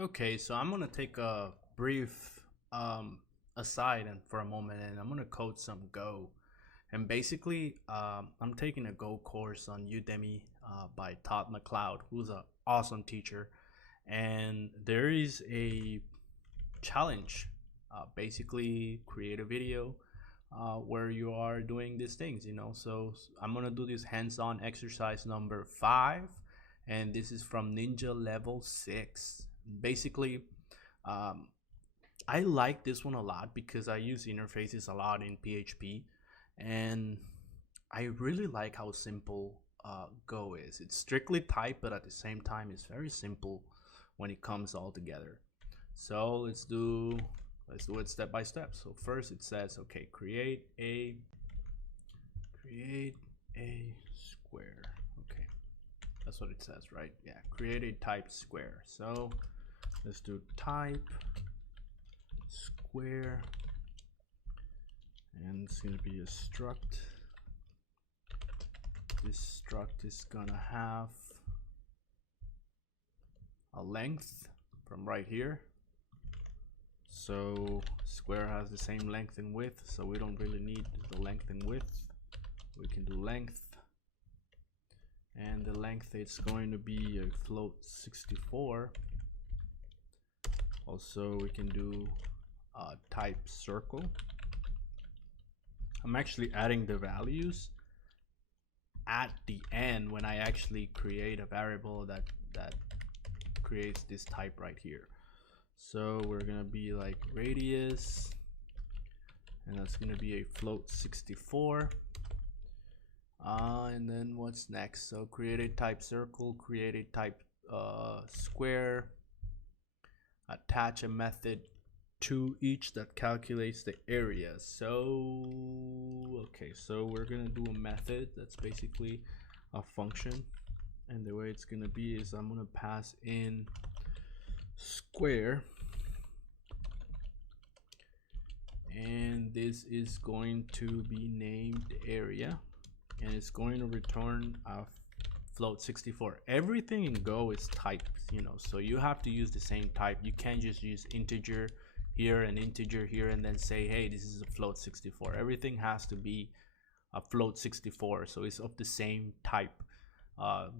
Okay, so I'm gonna take a brief aside and for a moment, and I'm gonna code some Go. And basically, I'm taking a Go course on Udemy by Todd McLeod, who's an awesome teacher. And there is a challenge. Basically, create a video where you are doing these things. So I'm gonna do this hands-on exercise number 5, and this is from Ninja level 6. Basically, um, I like this one a lot because I use interfaces a lot in PHP, and I really like how simple Go is. It's strictly typed, but at the same time, it's very simple when it comes all together. So let's do it step by step. So first it says, okay, create a square. Okay, that's what it says, right? Yeah, create a type square. So let's do type square, and it's gonna be a struct. This struct is gonna have a length from right here. So square has the same length and width, so we don't really need the length and width. We can do length, and the length is going to be a float 64. Also, we can do type circle. I'm actually adding the values at the end when I actually create a variable that creates this type right here. So we're gonna be like radius, and that's gonna be a float 64. And then what's next? So create a type circle, create a type square, attach a method to each that calculates the area. So okay, so we're gonna do a method that's basically a function, and the way it's gonna be is I'm gonna pass in square, and this is going to be named area, and it's going to return a float 64. Everything in Go is typed, so you have to use the same type. You can't just use integer here and integer here and then say, hey, this is a float 64. Everything has to be a float 64, so it's of the same type.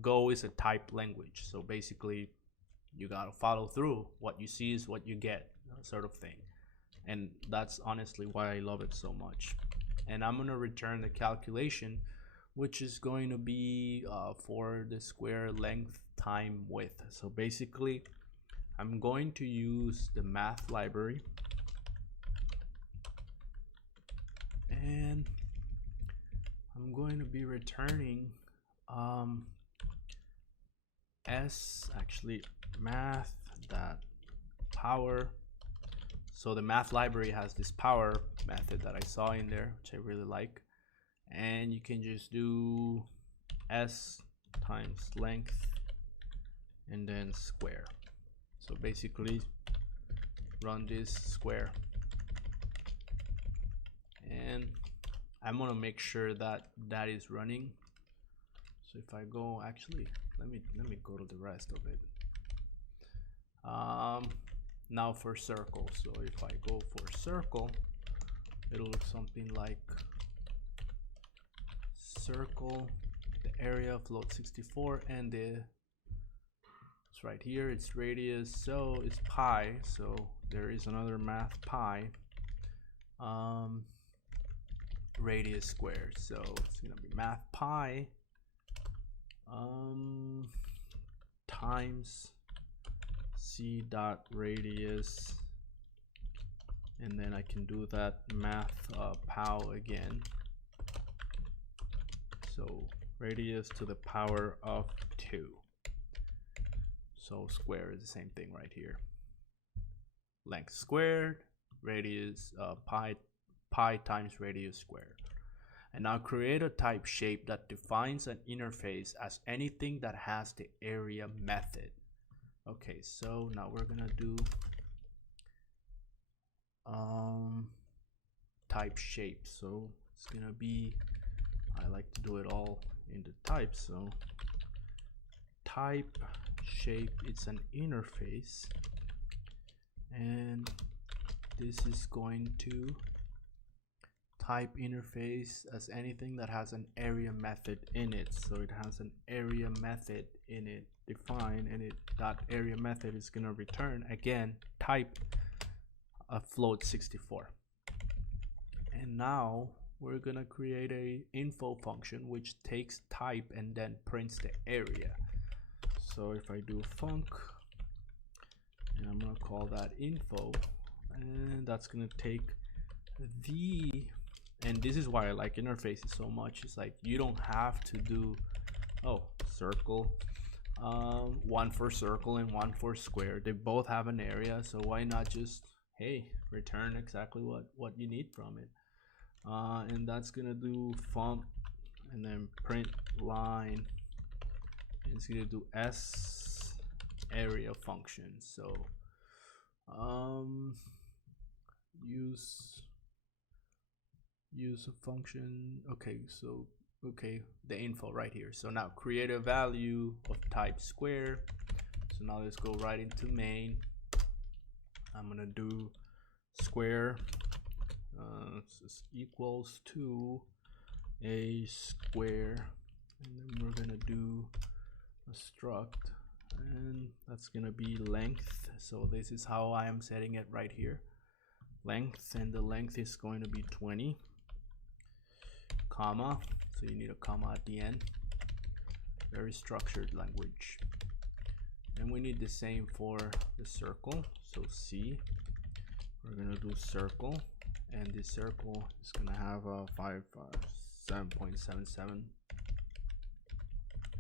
Go is a type language, so basically you gotta follow through. What you see is what you get, sort of thing. And that's honestly why I love it so much. And I'm gonna return the calculation, which is going to be for the square length time width. So basically, I'm going to use the math library, and I'm going to be returning math that power. So the math library has this power method that I saw in there, which I really like, and you can just do s times length and then square. So basically run this square, and I'm gonna make sure that that is running. So if I go, actually let me go to the rest of it. Now for circle. So if I go for circle, it'll look something like circle, the area float 64, and it's right here, it's radius, so it's pi. So there is another math pi, radius squared. So it's gonna be math pi times c dot radius, and then I can do that math pow again. So radius to the power of 2. So square is the same thing right here. Length squared, radius pi times radius squared. And now create a type shape that defines an interface as anything that has the area method. Okay, so now we're gonna do type shape. So it's gonna be, I like to do it all in the type. So type shape, it's an interface and this is going to type interface as anything that has an area method in it. So it has an area method in it defined, and that area method is going to return again type a float 64. And now we're going to create a info function which takes type and then prints the area. So if I do func, and I'm going to call that info, and that's going to take the, and this is why I like interfaces so much. It's like you don't have to do, oh, circle, one for circle and one for square. They both have an area, so why not just, hey, return exactly what you need from it. And that's gonna do func and then print line, and it's gonna do s area function. So use a function. Okay, so okay, the info right here. So now create a value of type square. So now let's go right into main. I'm gonna do square equals to a square, and then we're gonna do a struct, and that's gonna be length. So this is how I am setting it right here, length, and the length is going to be 20, comma, so you need a comma at the end. Very structured language. And we need the same for the circle. So C, we're gonna do circle, and this circle is gonna have a 7.77,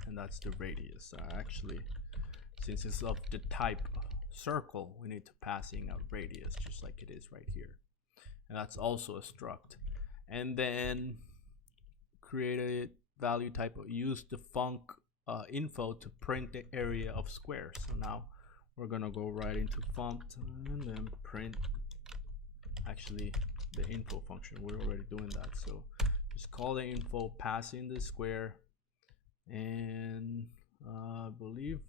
and that's the radius. Actually, since it's of the type circle, we need to pass in a radius just like it is right here, and that's also a struct. And then create a value type, use the func info to print the area of square. So now we're gonna go right into func and then print, actually the info function, we're already doing that. So just call the info, pass in the square, and I believe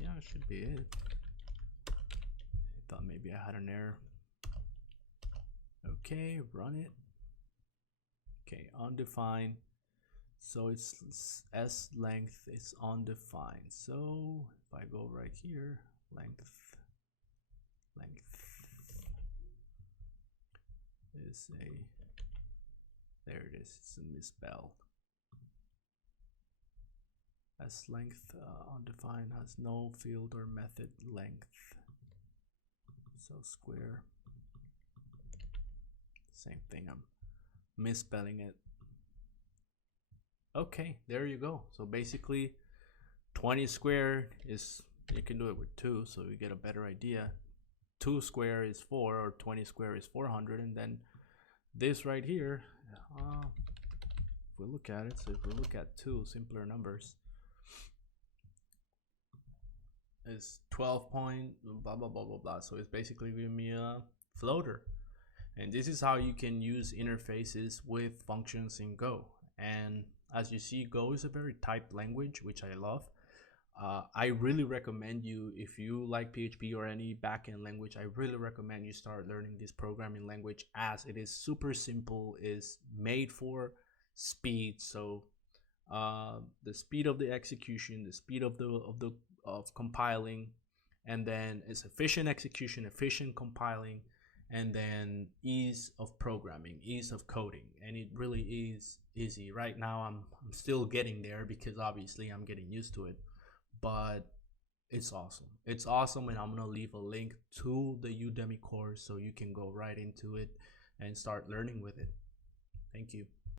yeah, it should be it. I thought maybe I had an error. Okay, run it. Okay, undefined. So it's s length is undefined. So if I go right here, length is a, there it is, it's a misspelled. S length undefined has no field or method length. So square, same thing, I'm misspelling it. Okay, there you go. So basically 20 square is, you can do it with 2, so you get a better idea. 2 square is 4, or 20 square is 400, and then this right here, if we look at it, so if we look at 2 simpler numbers, is 12 point blah blah blah blah blah. So it's basically giving me a floater. And this is how you can use interfaces with functions in Go. And as you see, Go is a very typed language, which I love. I really recommend you, if you like PHP or any backend language, I really recommend you start learning this programming language, as it is super simple, is made for speed. So the speed of the execution, the speed of compiling, and then it's efficient execution, efficient compiling, and then ease of programming, ease of coding, and it really is easy. Right now I'm still getting there, because obviously I'm getting used to it, but it's awesome. It's awesome, and I'm gonna leave a link to the Udemy course so you can go right into it and start learning with it. Thank you.